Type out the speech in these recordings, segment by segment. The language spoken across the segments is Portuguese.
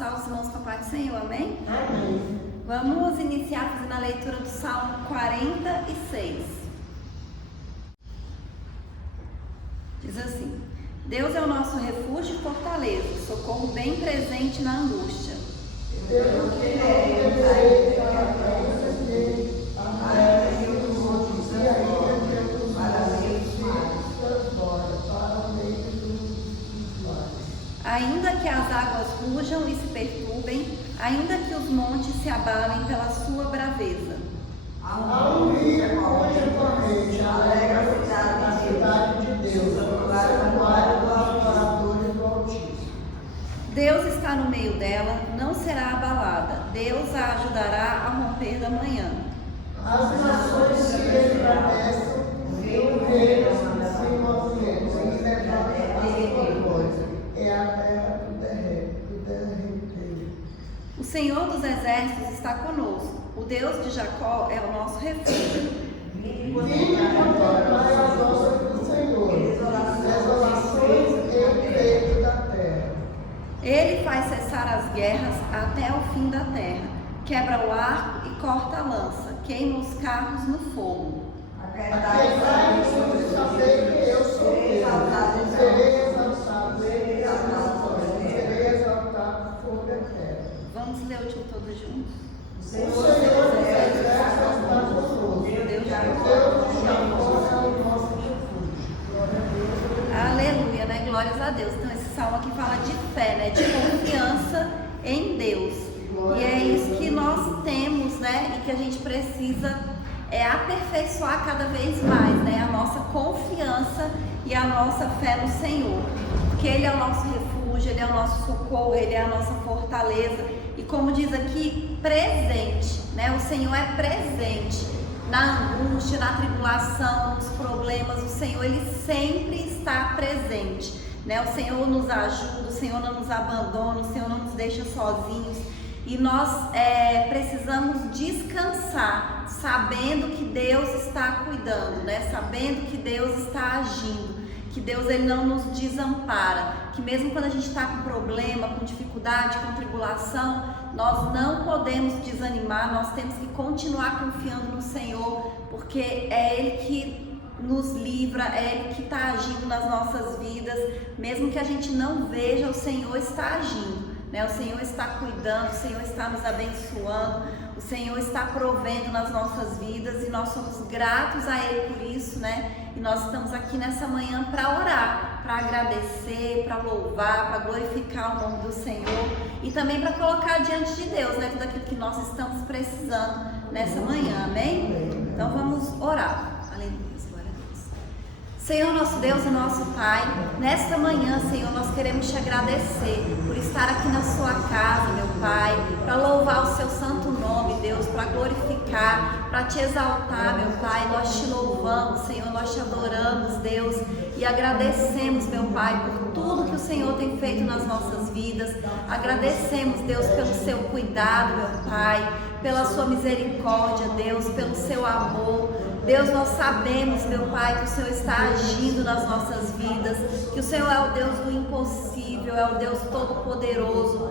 Salve os irmãos com a paz do Senhor, amém? Amém. Vamos iniciar fazendo a leitura do Salmo 46. Diz assim: Deus é o nosso refúgio e fortaleza, socorro bem presente na angústia. Deus que é Deus para ainda que as águas rujam e se perturbem, ainda que os montes se abalem pela sua braveza. Há um rio cuja corrente alegra a cidade de Deus, o santuário dos adoradores do Altíssimo. Deus está no meio dela, não será abalada. Deus a ajudará a romper da manhã. As nações se embravecem, o reino se movimenta, e levanta a sua voz. É a terra do derreter. O Senhor dos exércitos está conosco. O Deus de Jacó é o nosso refúgio. Vinde contemplar as obras do Senhor, desolações e o peito da terra. Ele faz cessar as guerras até o fim da terra. Quebra o arco e corta a lança. Queima os carros no fogo. Aquietai-vos e sabei que eu sou Deus. Serei exaltado, serei exaltado sobre a terra. Vamos ler o último todos juntos? O Senhor dos exércitos está conosco. Deus de Jacó é o nosso refúgio. Glória a Deus. Aleluia, né? Glórias a Deus. Então esse salmo aqui fala de fé, né? De confiança em Deus. E é isso que nós temos, né? E que a gente precisa aperfeiçoar cada vez mais, né? A nossa confiança e a nossa fé no Senhor. Porque Ele é o nosso refúgio, Ele é o nosso socorro, Ele é a nossa fortaleza. E como diz aqui, presente, né? O Senhor é presente na angústia, na tribulação, nos problemas. O Senhor, Ele sempre está presente, né? O Senhor nos ajuda, o Senhor não nos abandona, o Senhor não nos deixa sozinhos. E nós precisamos descansar, sabendo que Deus está cuidando, né? Sabendo que Deus está agindo, que Deus Ele não nos desampara, que mesmo quando a gente está com problema, com dificuldade, com tribulação, nós não podemos desanimar, nós temos que continuar confiando no Senhor, porque é Ele que nos livra, é Ele que está agindo nas nossas vidas. Mesmo que a gente não veja, o Senhor está agindo, né? O Senhor está cuidando, o Senhor está nos abençoando, o Senhor está provendo nas nossas vidas e nós somos gratos a Ele por isso, né? E nós estamos aqui nessa manhã para orar, para agradecer, para louvar, para glorificar o nome do Senhor e também para colocar diante de Deus, né? Tudo aquilo que nós estamos precisando nessa manhã, amém? Então vamos orar. Aleluia. Senhor, nosso Deus e nosso Pai, nesta manhã, Senhor, nós queremos te agradecer por estar aqui na sua casa, meu Pai, para louvar o seu santo nome, Deus, para glorificar, para te exaltar, meu Pai. Nós te louvamos, Senhor, nós te adoramos, Deus, e agradecemos, meu Pai, por tudo que o Senhor tem feito nas nossas vidas. Agradecemos, Deus, pelo seu cuidado, meu Pai, pela sua misericórdia, Deus, pelo seu amor. Deus, nós sabemos, meu Pai, que o Senhor está agindo nas nossas vidas, que o Senhor é o Deus do impossível, é o Deus todo-poderoso,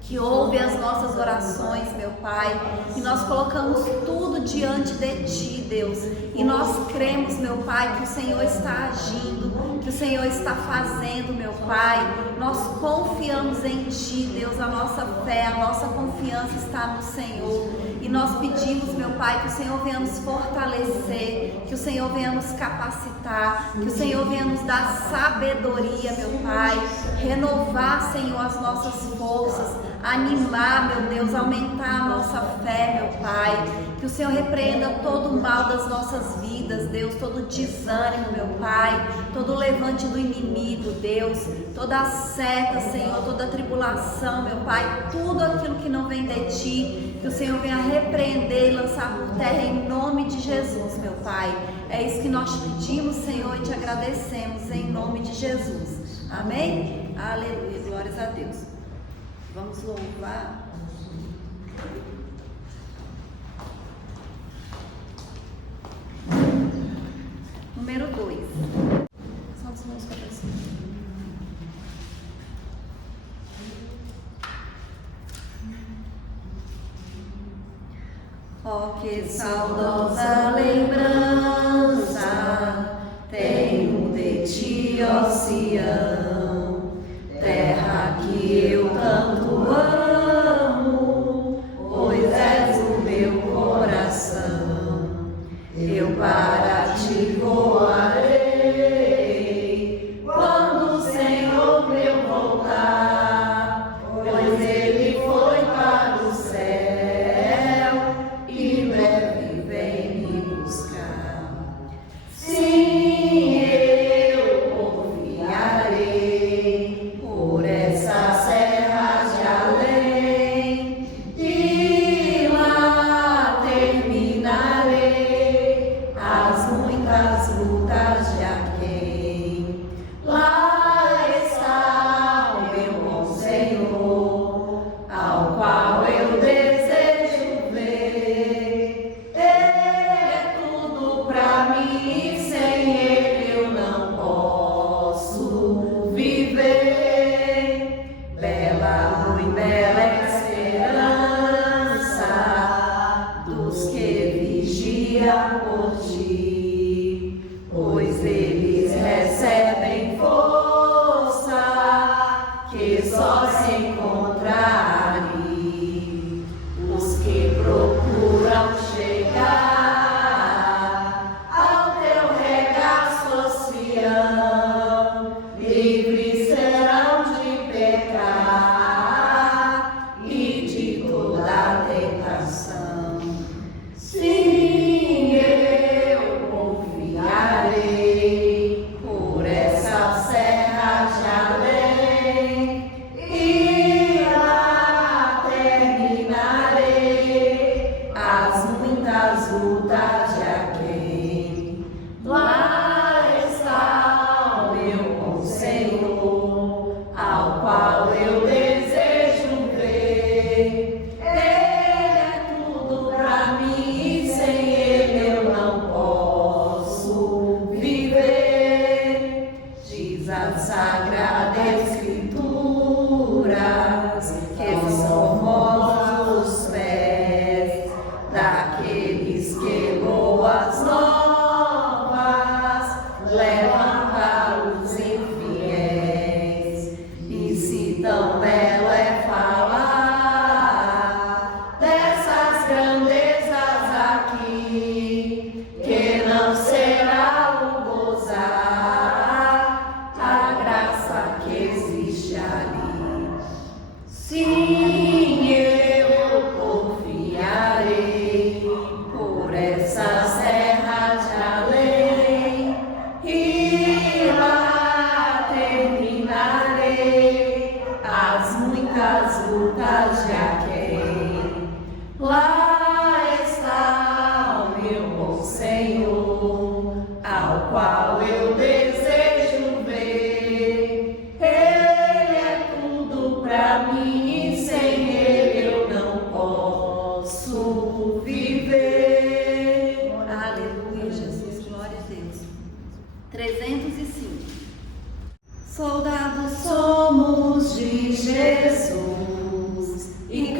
que ouve as nossas orações, meu Pai, e nós colocamos tudo diante de Ti, Deus, e nós cremos, meu Pai, que o Senhor está agindo, que o Senhor está fazendo, meu Pai. Nós confiamos em Ti, Deus, a nossa fé, a nossa confiança está no Senhor. E nós pedimos, meu Pai, que o Senhor venha nos fortalecer, que o Senhor venha nos capacitar, que o Senhor venha nos dar sabedoria, meu Pai, renovar, Senhor, as nossas forças, animar, meu Deus, aumentar a nossa fé, meu Pai, que o Senhor repreenda todo o mal das nossas vidas, Deus, todo desânimo, meu Pai, todo levante do inimigo, Deus, toda a seta, Senhor, toda a tribulação, meu Pai, tudo aquilo que não vem de Ti, que o Senhor venha repreender e lançar por terra em nome de Jesus, meu Pai. É isso que nós te pedimos, Senhor, e te agradecemos em nome de Jesus. Amém? Aleluia, glórias a Deus. Vamos louvar. Número 2. Só os mãos para cima. Oh, que saudosa lembrança tenho de ti, ó Sião, terra que eu tanto amo, pois és o meu coração. Eu para ti voarei quando o Senhor meu voltar, pois ele foi para o céu e breve vem me buscar. Sim, eu confiarei por essas serras de além e lá terminarei as muitas lutas de aquém. Lá está o meu bom Senhor, ao qual eu desejo ver. Ele é tudo pra mim, sem ele eu não posso viver. Bela, muito bela esperança dos que vigiam por ti, pois eles recebem força que só se encontra ali. Os que procuram chegar ao teu regaço, Sião, livres serão de pecar e de toda tentação. Sim, eu confiarei por essa serra de além e lá terminarei as muitas lutas de aquém. Lá está o meu bom Senhor, ao qual eu desejo ver. Ele é tudo pra mim, sem ele eu não posso viver. Diz a Sagrada Escrituras que são formosos os pés daqueles que boas novas levam para os infiéis. E se tão belo é falar dessas grandezas aqui, que não será o gozar a graça que existe ali. Sim, eu confiarei por essa serra de além e lá terminarei as muitas lutas de aquém. Lá está o meu bom Senhor, ao qual eu desejo ver. Ele é tudo pra mim, sem ele eu não posso viver. Aleluia, Jesus, glória a Deus. 305. Soldados somos de Jesus e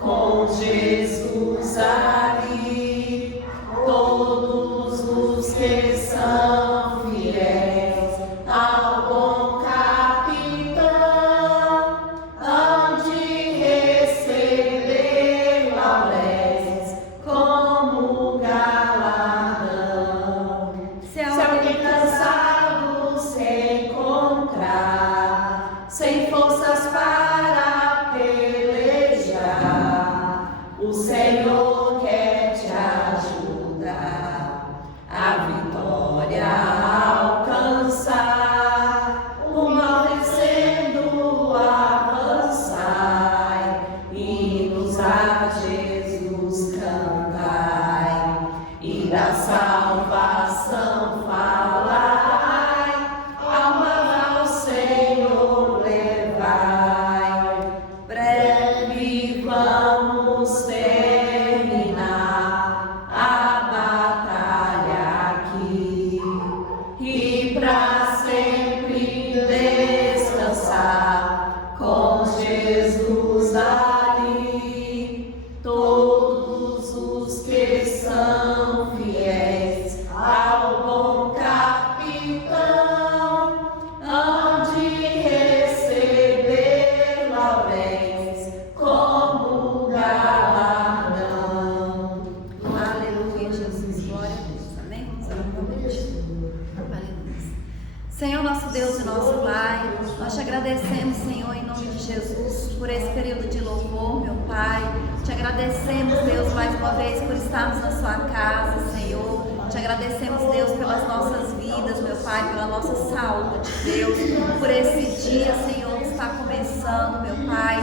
com Jesus ali, todos os que são fiéis ao bom capitão, hão de receber lauréis como galardão. Se alguém cansado se encontrar, sem forças para pelejar, o Senhor quer te ajudar a vitória a alcançar. O mal vencendo avançai, hinos a Jesus cantai, e da salvação falai, alma ao Senhor levai. Breve vamos terminar a batalha aqui, e pra sempre descansar com Jesus ali, todos os que são fiéis ao bom capitão, hão de receber lauréis como galardão. Aleluia, Jesus, glória a Deus. Amém? Vamos orar novamente. Aleluia. Senhor, nosso Deus e nosso Pai, nós te agradecemos, Senhor, em nome de Jesus, por esse período de louvor, meu Pai. Te agradecemos, Deus, mais uma vez por estarmos na sua casa, Senhor. Te agradecemos, Deus, pelas nossas vidas, meu Pai, pela nossa saúde, Deus, por esse dia, Senhor, que está começando, meu Pai.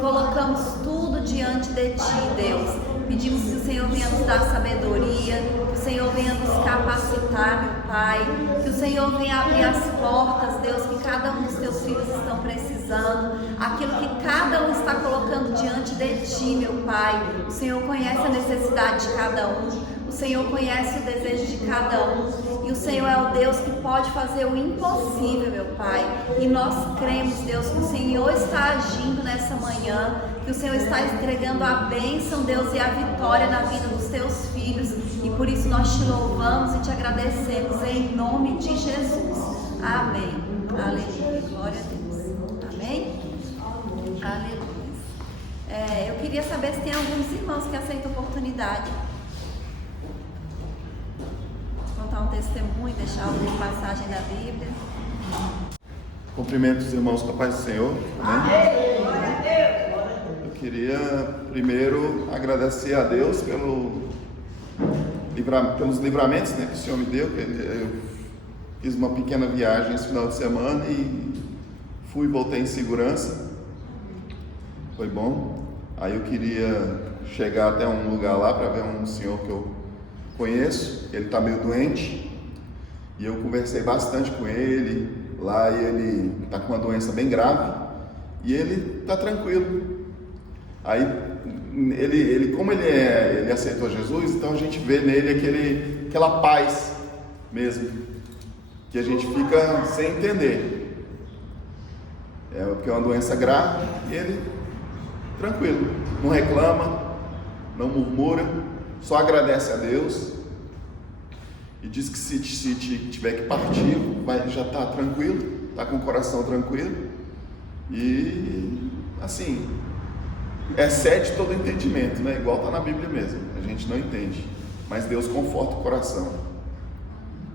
Colocamos tudo diante de Ti, Deus. Pedimos que o Senhor venha nos dar sabedoria, que o Senhor venha nos capacitar, meu Pai, que o Senhor venha abrir as portas, Deus, que cada um dos Teus filhos estão precisando, aquilo que cada um está colocando diante de Ti, meu Pai. O Senhor conhece a necessidade de cada um, o Senhor conhece o desejo de cada um, e o Senhor é o Deus que pode fazer o impossível, meu Pai. E nós cremos, Deus, que o Senhor está agindo nessa manhã, que o Senhor está entregando a bênção, Deus, e a vitória na vida dos Teus filhos, e por isso nós te louvamos e te agradecemos em nome de Jesus. Amém. Aleluia. Glória a Deus. Amém? Aleluia. Eu queria saber se tem alguns irmãos que aceitam oportunidade. Contar um testemunho, deixar alguma passagem da Bíblia. Cumprimento os irmãos com a paz do Senhor. Amém? Eu queria primeiro agradecer a Deus pelos livramentos, né, que o Senhor me deu. Eu fiz uma pequena viagem esse final de semana e fui e voltei em segurança. Foi bom. Aí eu queria chegar até um lugar lá para ver um senhor que eu conheço. Ele está meio doente e eu conversei bastante com ele. Lá ele está com uma doença bem grave e ele está tranquilo. Aí como ele aceitou Jesus, então a gente vê nele aquela paz mesmo, que a gente fica sem entender. Porque é uma doença grave e ele tranquilo, não reclama, não murmura, só agradece a Deus. E diz que se tiver que partir, já está tranquilo, está com o coração tranquilo. E assim, excede todo entendimento, né? Igual está na Bíblia mesmo, a gente não entende, mas Deus conforta o coração,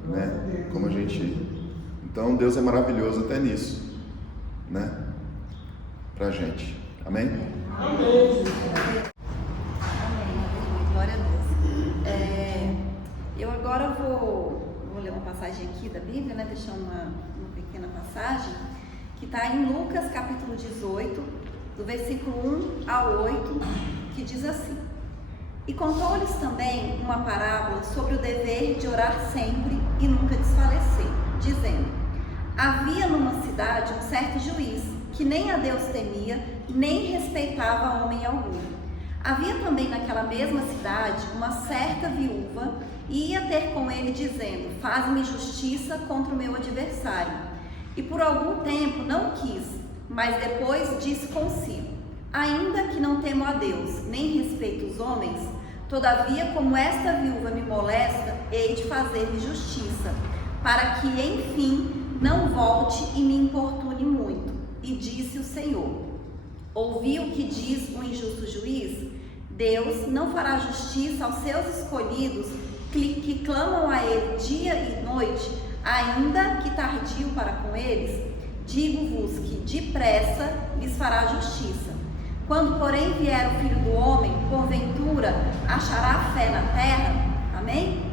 né? Então Deus é maravilhoso até nisso, né? Pra gente, amém? Amém. Glória a Deus. Eu agora vou ler uma passagem aqui da Bíblia, né? Deixar uma pequena passagem que está em Lucas capítulo 18, do versículo 1 ao 8, que diz assim: E contou-lhes também uma parábola sobre o dever de orar sempre e nunca desfalecer, dizendo: Havia numa cidade um certo juiz, que nem a Deus temia, nem respeitava homem algum. Havia também naquela mesma cidade uma certa viúva, e ia ter com ele dizendo: Faz-me justiça contra o meu adversário. E por algum tempo não quis, mas depois disse consigo: ainda que não temo a Deus, nem respeito os homens, todavia, como esta viúva me molesta, hei de fazer-lhe justiça, para que, enfim, não volte e me importune muito. E disse o Senhor: ouvi o que diz o injusto juiz? Deus não fará justiça aos seus escolhidos, que clamam a Ele dia e noite, ainda que tardio para com eles? Digo-vos que depressa lhes fará justiça. Quando, porém, vier o Filho do Homem, porventura achará fé na terra? Amém?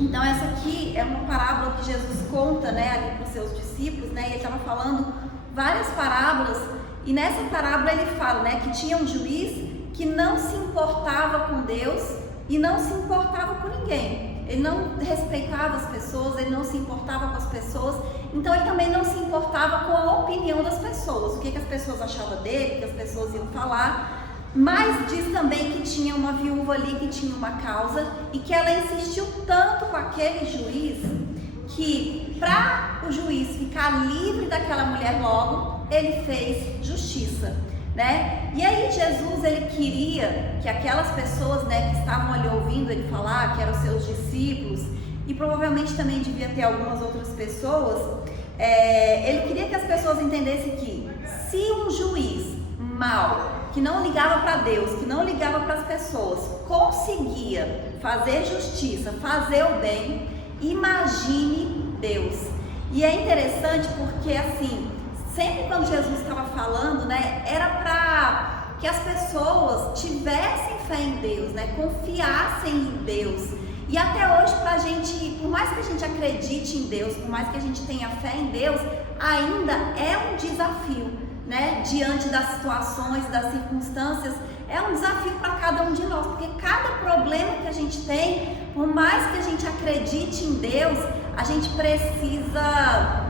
Então essa aqui é uma parábola que Jesus conta, né, ali para os seus discípulos, né, e ele estava falando várias parábolas, e nessa parábola ele fala, né, que tinha um juiz que não se importava com Deus e não se importava com ninguém. Ele não respeitava as pessoas, ele não se importava com as pessoas, então ele também não se importava com a opinião das pessoas, o que as pessoas achavam dele, o que as pessoas iam falar. Mas diz também que tinha uma viúva ali que tinha uma causa e que ela insistiu tanto com aquele juiz que, para o juiz ficar livre daquela mulher logo, ele fez justiça, né? E aí Jesus, ele queria que aquelas pessoas, né, que estavam ali ouvindo ele falar, que eram seus discípulos, e provavelmente também devia ter algumas outras pessoas, ele queria que as pessoas entendessem que se um juiz mau, que não ligava para Deus, que não ligava para as pessoas, conseguia fazer justiça, fazer o bem, imagine Deus. E é interessante porque, assim, sempre quando Jesus estava falando, né, era para que as pessoas tivessem fé em Deus, né, confiassem em Deus. E até hoje, pra gente, por mais que a gente acredite em Deus, por mais que a gente tenha fé em Deus, ainda é um desafio, né, diante das situações, das circunstâncias, é um desafio para cada um de nós, porque cada problema que a gente tem, por mais que a gente acredite em Deus, a gente precisa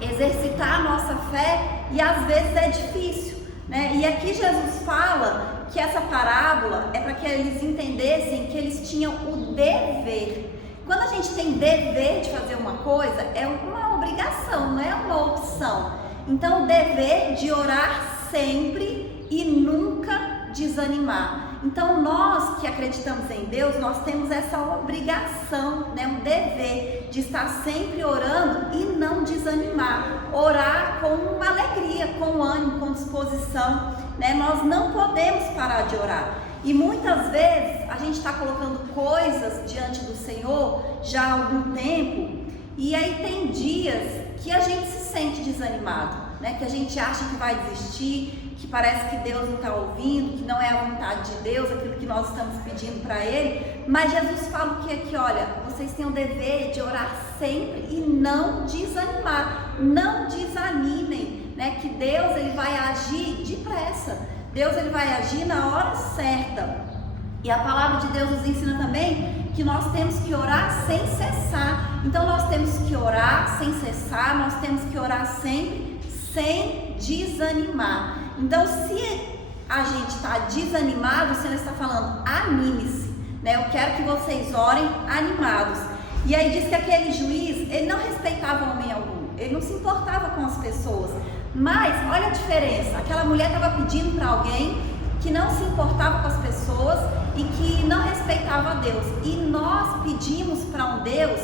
exercitar a nossa fé e às vezes é difícil, né? E aqui Jesus fala que essa parábola é para que eles entendessem que eles tinham o dever. Quando a gente tem dever de fazer uma coisa, é uma obrigação, não é uma opção. Então, o dever de orar sempre e nunca desanimar. Então, nós que acreditamos em Deus, nós temos essa obrigação, né, um dever de estar sempre orando e não desanimar. Orar com uma alegria, com ânimo, com disposição, né? Nós não podemos parar de orar. E muitas vezes a gente está colocando coisas diante do Senhor já há algum tempo, e aí tem dias que a gente se sente desanimado, né? Que a gente acha que vai desistir, que parece que Deus não está ouvindo, que não é a vontade de Deus, aquilo que nós estamos pedindo para Ele. Mas Jesus fala o que aqui? Olha, vocês têm o dever de orar sempre e não desanimar, não desanimem, né? Que Deus, ele vai agir depressa, Deus, ele vai agir na hora certa. E a palavra de Deus nos ensina também que nós temos que orar sem cessar. Então nós temos que orar sem cessar, nós temos que orar sempre sem desanimar. Então, se a gente está desanimado, o Senhor está falando, anime-se, né? Eu quero que vocês orem animados. E aí diz que aquele juiz, ele não respeitava homem algum, ele não se importava com as pessoas. Mas, olha a diferença, aquela mulher estava pedindo para alguém que não se importava com as pessoas e que não respeitava a Deus. E nós pedimos para um Deus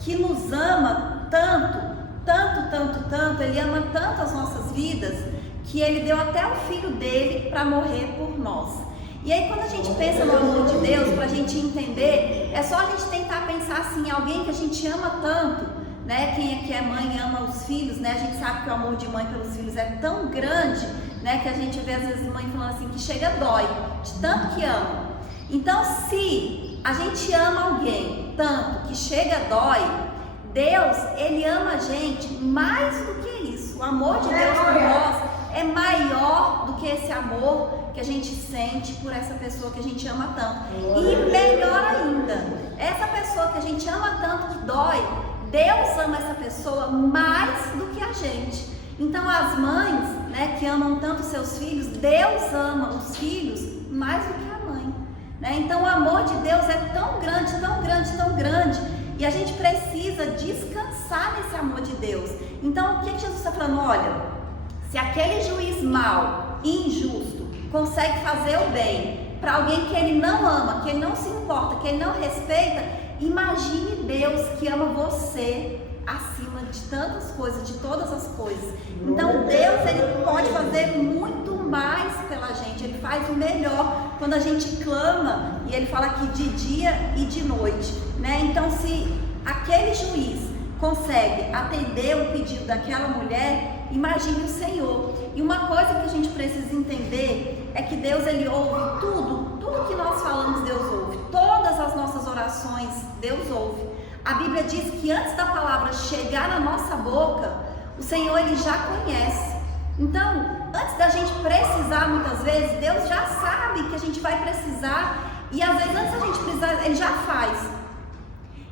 que nos ama tanto, tanto, tanto, tanto, Ele ama tanto as nossas vidas, que Ele deu até o Filho dele para morrer por nós. E aí quando a gente pensa no amor de Deus, para a gente entender, é só a gente tentar pensar assim, em alguém que a gente ama tanto, né? Quem aqui é mãe ama os filhos, né? A gente sabe que o amor de mãe pelos filhos é tão grande, né? Que a gente vê às vezes mãe falando assim, que chega dói, de tanto que ama. Então, se a gente ama alguém tanto que chega dói, Deus, Ele ama a gente mais do que isso. O amor de Deus por nós é maior do que esse amor que a gente sente por essa pessoa que a gente ama tanto. E melhor ainda, essa pessoa que a gente ama tanto que dói, Deus ama essa pessoa mais do que a gente. Então as mães, né, que amam tanto seus filhos, Deus ama os filhos mais do que a mãe, né? Então o amor de Deus é tão grande, tão grande, tão grande, e a gente precisa descansar nesse amor de Deus. Então o que Jesus está falando? Olha, se aquele juiz mau, injusto, consegue fazer o bem para alguém que ele não ama, que ele não se importa, que ele não respeita, imagine Deus que ama você acima de tantas coisas, de todas as coisas. Então Deus, ele pode fazer muito mais pela gente, ele faz o melhor quando a gente clama, e ele fala aqui de dia e de noite, né? Então se aquele juiz consegue atender o pedido daquela mulher, imagine o Senhor. E uma coisa que a gente precisa entender é que Deus, ele ouve tudo que nós falamos, Deus ouve. Todas as nossas orações, Deus ouve. A Bíblia diz que antes da palavra chegar na nossa boca, o Senhor, ele já conhece. Então, antes da gente precisar, muitas vezes, Deus já sabe que a gente vai precisar, e às vezes antes da gente precisar, ele já faz.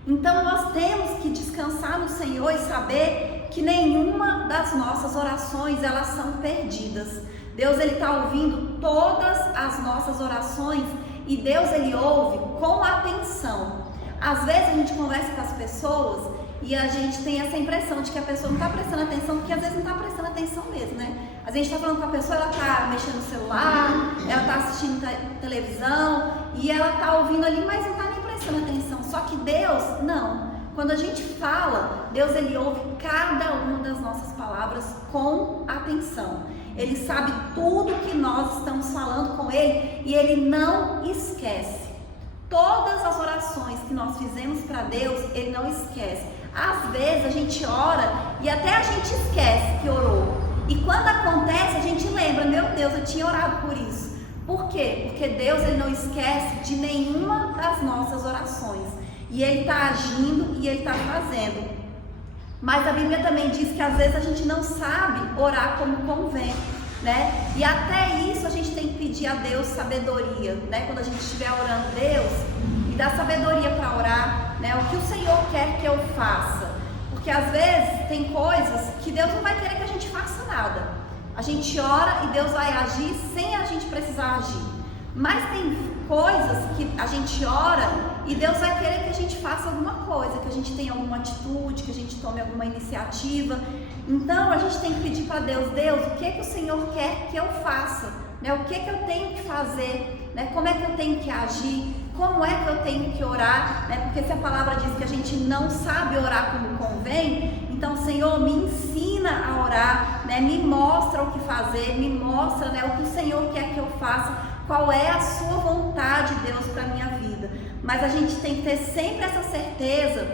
Então nós temos que descansar no Senhor e saber que nenhuma das nossas orações, elas são perdidas. Deus, ele está ouvindo todas as nossas orações, e Deus, ele ouve com atenção. Às vezes a gente conversa com as pessoas e a gente tem essa impressão de que a pessoa não está prestando atenção, porque às vezes não está prestando atenção mesmo, né? Às vezes a gente está falando com a pessoa, ela está mexendo no celular, ela está assistindo televisão e ela está ouvindo ali, mas não está nem prestando atenção. Só que Deus, não. Quando a gente fala, Deus, ele ouve cada uma das nossas palavras com atenção. Ele sabe tudo que nós estamos falando com Ele e Ele não esquece. Todas as orações que nós fizemos para Deus, Ele não esquece. Às vezes a gente ora e até a gente esquece que orou. E quando acontece, a gente lembra, meu Deus, eu tinha orado por isso. Por quê? Porque Deus, ele não esquece de nenhuma das nossas orações. E Ele está agindo e Ele está fazendo. Mas a Bíblia também diz que às vezes a gente não sabe orar como convém, né? E até isso a gente tem que pedir a Deus sabedoria, né? Quando a gente estiver orando, Deus, me dá sabedoria para orar, né? O que o Senhor quer que eu faça? Porque às vezes tem coisas que Deus não vai querer que a gente faça nada. A gente ora e Deus vai agir sem a gente precisar agir. Mas tem coisas que a gente ora e Deus vai querer que a gente faça alguma coisa, que a gente tenha alguma atitude, que a gente tome alguma iniciativa. Então a gente tem que pedir para Deus, Deus, o que o Senhor quer que eu faça? Né? O que eu tenho que fazer? Né? Como é que eu tenho que agir? Como é que eu tenho que orar? Né? Porque se a palavra diz que a gente não sabe orar como convém, então, Senhor, me ensina a orar, né? Me mostra o que fazer, me mostra, né, o que o Senhor quer que eu faça, qual é a sua vontade, Deus, para a minha vida. Mas a gente tem que ter sempre essa certeza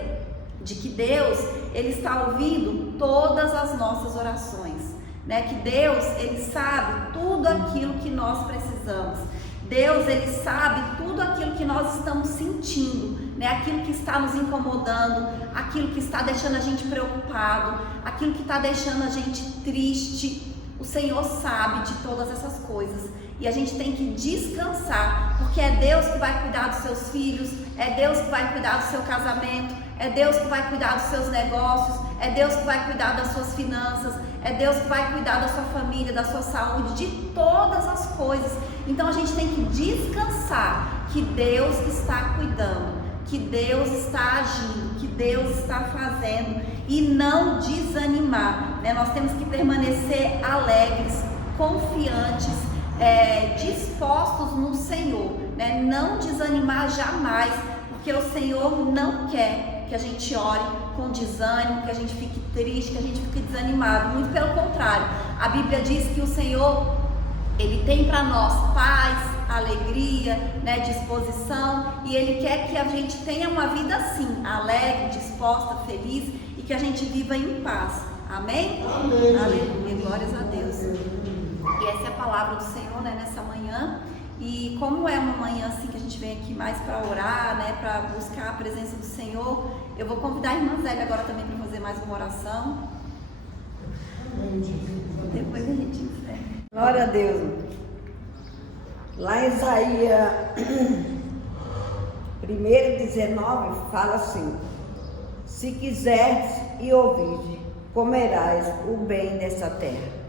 de que Deus, ele está ouvindo todas as nossas orações, né? Que Deus, ele sabe tudo aquilo que nós precisamos. Deus, ele sabe tudo aquilo que nós estamos sentindo, né? Aquilo que está nos incomodando, aquilo que está deixando a gente preocupado, aquilo que está deixando a gente triste. O Senhor sabe de todas essas coisas e a gente tem que descansar, porque é Deus que vai cuidar dos seus filhos, é Deus que vai cuidar do seu casamento, é Deus que vai cuidar dos seus negócios, é Deus que vai cuidar das suas finanças, é Deus que vai cuidar da sua família, da sua saúde, de todas as coisas. Então a gente tem que descansar que Deus está cuidando, que Deus está agindo, que Deus está fazendo e não desanimar, né? Nós temos que permanecer alegres, confiantes, dispostos no Senhor, né? Não desanimar jamais, porque o Senhor não quer que a gente ore com desânimo, que a gente fique triste, que a gente fique desanimado. Muito pelo contrário, a Bíblia diz que o Senhor, ele tem para nós paz, alegria, né, disposição, e Ele quer que a gente tenha uma vida assim, alegre, disposta, feliz, e que a gente viva em paz. Amém? Amém. Aleluia, glórias a Deus. E essa é a palavra do Senhor, né, nessa manhã. E como é uma manhã assim que a gente vem aqui mais para orar, né, para buscar a presença do Senhor, eu vou convidar a irmã Zélia agora também para fazer mais uma oração. Depois a gente encerra. Glória a Deus. Lá em Isaías 1:19 fala assim: se quiseres e ouvires, comerás o bem dessa terra.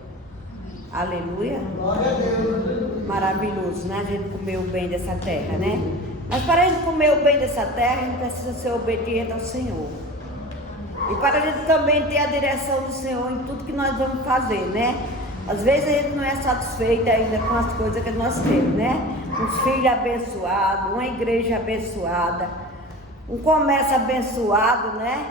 Aleluia. Glória a Deus. Maravilhoso, né? A gente comer o bem dessa terra, né? Mas para a gente comer o bem dessa terra, a gente precisa ser obediente ao Senhor. E para a gente também ter a direção do Senhor em tudo que nós vamos fazer, né? Às vezes a gente não é satisfeita ainda com as coisas que nós temos, né? Uns filhos abençoados, uma igreja abençoada, um comércio abençoado, né?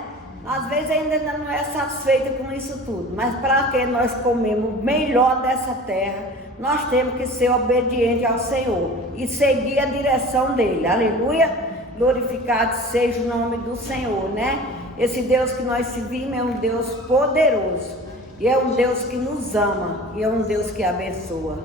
Às vezes ainda não é satisfeita com isso tudo, mas para que nós comemos o melhor dessa terra, nós temos que ser obedientes ao Senhor e seguir a direção dele. Aleluia! Glorificado seja o nome do Senhor, né? Esse Deus que nós servimos é um Deus poderoso, e é um Deus que nos ama, e é um Deus que abençoa.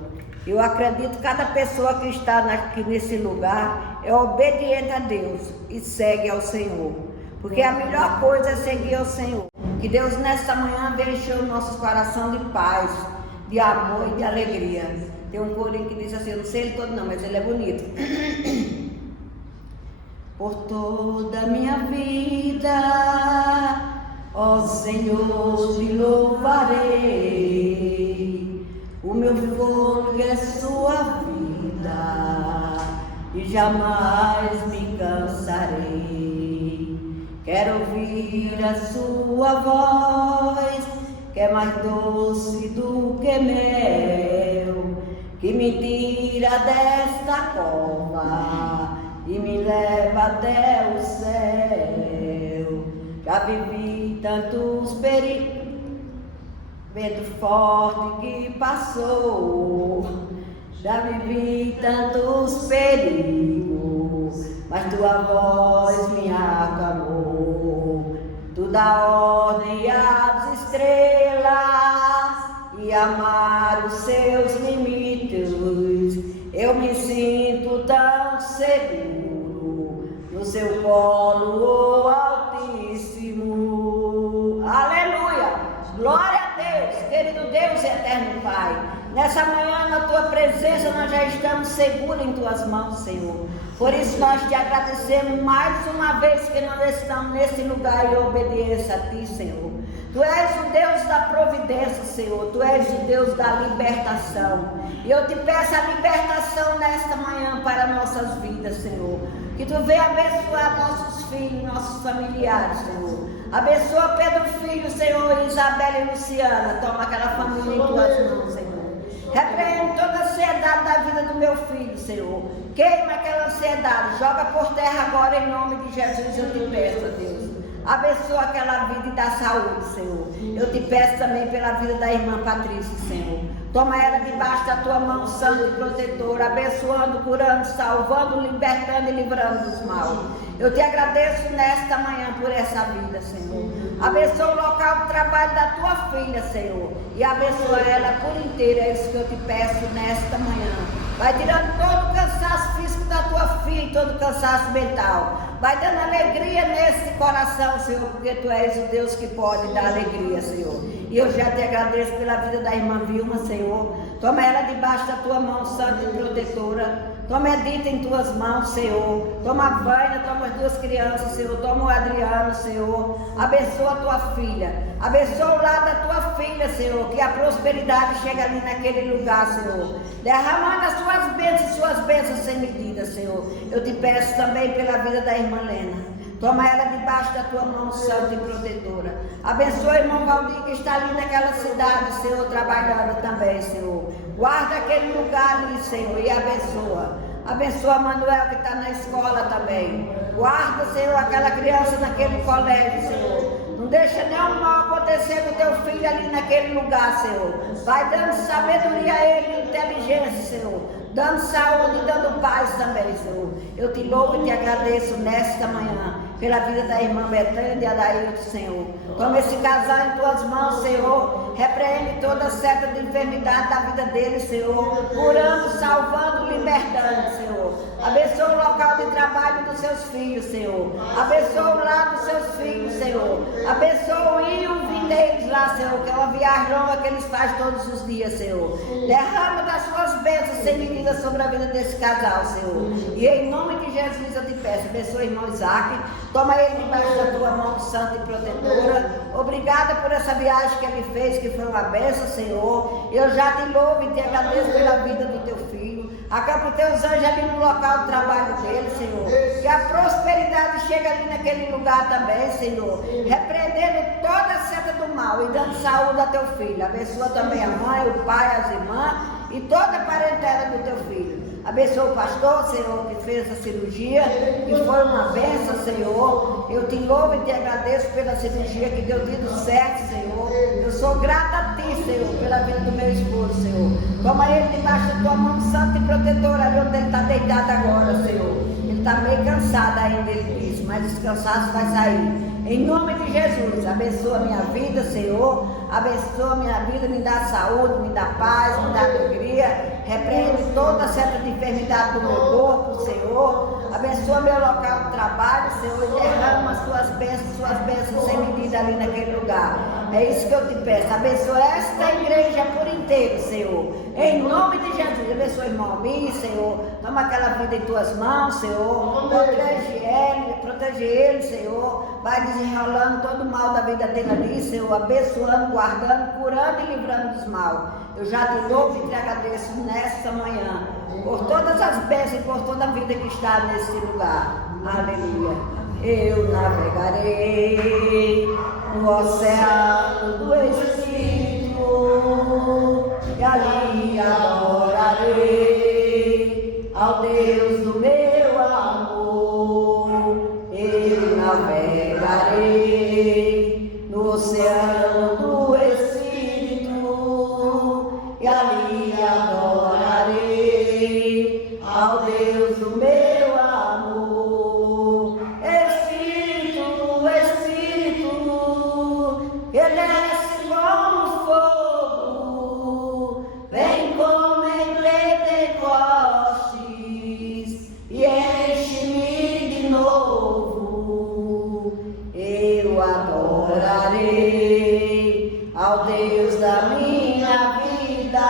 Eu acredito que cada pessoa que está aqui nesse lugar é obediente a Deus e segue ao Senhor, porque a melhor coisa é seguir ao Senhor. Que Deus nesta manhã venha encher o nosso coração de paz, de amor e de alegria. Tem um corinho que diz assim, eu não sei ele todo não, mas ele é bonito. Por toda a minha vida, ó Senhor, te louvarei. O meu fôlego é sua vida e jamais me cansarei. Quero ouvir a sua voz, que é mais doce do que mel, que me tira desta cova e me leva até o céu. Já vivi tantos perigos, vento forte que passou. Já vivi tantos perigos, mas tua voz me acalmou. Tu dá ordem às estrelas e amar os seus limites. Eu me sinto tão seguro no seu colo, oh Altíssimo. Aleluia! Glória a Deus, querido Deus e eterno Pai. Nessa manhã, na tua presença, nós já estamos seguros em tuas mãos, Senhor. Por isso nós te agradecemos mais uma vez que nós estamos nesse lugar em obediência a ti, Senhor. Tu és o Deus da providência, Senhor. Tu és o Deus da libertação. E eu te peço a libertação nesta manhã para nossas vidas, Senhor. Que tu venha abençoar nossos filhos, nossos familiares, Senhor. Abençoa Pedro Filho, Senhor, Isabela e Luciana. Toma aquela família em tuas mãos, Senhor. Repreende toda a ansiedade da vida do meu filho, Senhor. Queima aquela ansiedade. Joga por terra agora em nome de Jesus, eu te peço, Deus. Abençoa aquela vida e dá saúde, Senhor. Eu te peço também pela vida da irmã Patrícia, Senhor. Toma ela debaixo da tua mão santa e protetora, abençoando, curando, salvando, libertando e livrando dos maus. Eu te agradeço nesta manhã por essa vida, Senhor. Abençoa o local de trabalho da tua filha, Senhor. E abençoa ela por inteira. É isso que eu te peço nesta manhã. Vai tirando todo o cansaço físico da tua filha e todo o cansaço mental. Vai dando alegria nesse coração, Senhor, porque tu és o Deus que pode dar alegria, Senhor. E eu já te agradeço pela vida da irmã Vilma, Senhor. Toma ela debaixo da tua mão santa e protetora. Toma Edita em tuas mãos, Senhor. Toma a Vânia, toma as duas crianças, Senhor. Toma o Adriano, Senhor. Abençoa a tua filha. Abençoa o lado da tua filha, Senhor. Que a prosperidade chegue ali naquele lugar, Senhor. Derramando as suas bênçãos sem medida, Senhor. Eu te peço também pela vida da irmã Lena. Toma ela debaixo da tua mão santa e protetora. Abençoa o irmão Valdir que está ali naquela cidade, Senhor, trabalhando também, Senhor. Guarda aquele lugar ali, Senhor, e abençoa. Abençoa Manuel que está na escola também. Guarda, Senhor, aquela criança naquele colégio, Senhor. Não deixa nenhum mal acontecer com teu filho ali naquele lugar, Senhor. Vai dando sabedoria a ele, inteligência, Senhor. Dando saúde e dando paz também, Senhor. Eu te louvo e te agradeço nesta manhã pela vida da irmã Betânia e Adailton, Senhor. Toma esse casal em tuas mãos, Senhor. Repreende toda seta de enfermidade da vida deles, Senhor. Curando, salvando, libertando, Senhor. Abençoa o local de trabalho dos seus filhos, Senhor. Abençoa o lar dos seus filhos, Senhor. Abençoa o ir e o vir deles lá, Senhor, que é uma viagem longa que eles fazem todos os dias, Senhor. Derrama das suas bênçãos sem medida sobre a vida desse casal, Senhor. E em nome de Jesus eu te peço, abençoa o irmão Isaac. Toma ele debaixo da tua mão santa e protetora. Obrigada por essa viagem que ele fez, que foi uma bênção, Senhor. Eu já te louvo e te agradeço pela vida do teu filho. Acampa os teus anjos ali no local do trabalho dele, Senhor. Que a prosperidade chegue ali naquele lugar também, Senhor. Repreendendo toda a seta do mal e dando saúde a teu filho. Abençoa também a mãe, o pai, as irmãs e toda a parentela do teu filho. Abençoa o pastor, Senhor, que fez a cirurgia, que foi uma bênção, Senhor. Eu te louvo e te agradeço pela cirurgia que deu tudo certo, Senhor. Eu sou grata a ti, Senhor, pela vida do meu esposo, Senhor. Toma ele debaixo da tua mão santa e protetora, ali onde ele está deitado agora, Senhor. Ele está meio cansado ainda, ele disse, mas esse cansaço vai sair. Em nome de Jesus, abençoa minha vida, Senhor. Abençoa minha vida, me dá saúde, me dá paz, me dá alegria. Repreende toda certa de enfermidade do meu corpo, Senhor. Abençoa meu local de trabalho, Senhor, e derrama as tuas bênçãos sem medida ali naquele lugar. É isso que eu te peço. Abençoa esta igreja por inteiro, Senhor. Em nome de Jesus, abençoa o irmão Almir, Senhor. Toma aquela vida em tuas mãos, Senhor. Protege ele, Senhor. Vai desenrolando todo o mal da vida dele ali, Senhor. Abençoando, guardando, curando e livrando dos mal. Eu já te louvo e te agradeço nesta manhã por todas as bênçãos e por toda a vida que está nesse lugar. Aleluia. Eu navegarei no oceano do Espírito e ali adorarei ao Deus do meu amor. Eu navegarei no oceano do Espírito e ali adorarei ao Deus do meu amor. Espírito, Espírito, que desce como fogo, vem como em Pentecostes e enche-me de novo. Eu adorarei ao Deus da minha vida,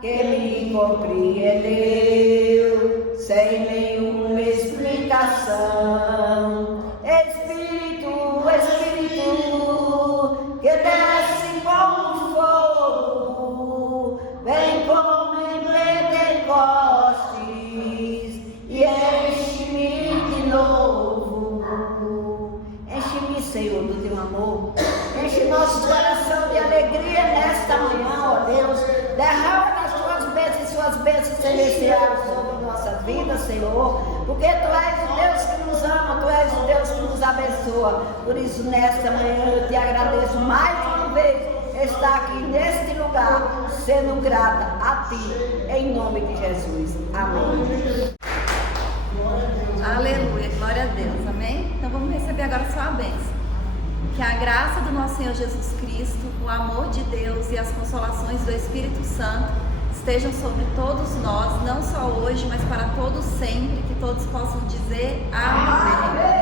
que me compreendeu sem nenhuma explicação. Espírito, Espírito, que desce como fogo, vem como em Pentecostes e enche-me de novo. Enche-me, Senhor, do teu amor. Enche nosso coração de alegria nesta manhã, ó Deus. Derrama as tuas bênçãos e suas bênçãos celestiais sobre nossa vida, Senhor. Porque tu és o Deus que nos ama, tu és o Deus que nos abençoa. Por isso, nesta manhã, eu te agradeço mais uma vez estar aqui neste lugar, sendo grata a ti, em nome de Jesus. Amém. Aleluia, glória a Deus, amém? Então vamos receber agora a sua bênção. Que a graça do nosso Senhor Jesus Cristo, o amor de Deus e as consolações do Espírito Santo estejam sobre todos nós, não só hoje, mas para todos sempre, que todos possam dizer amém.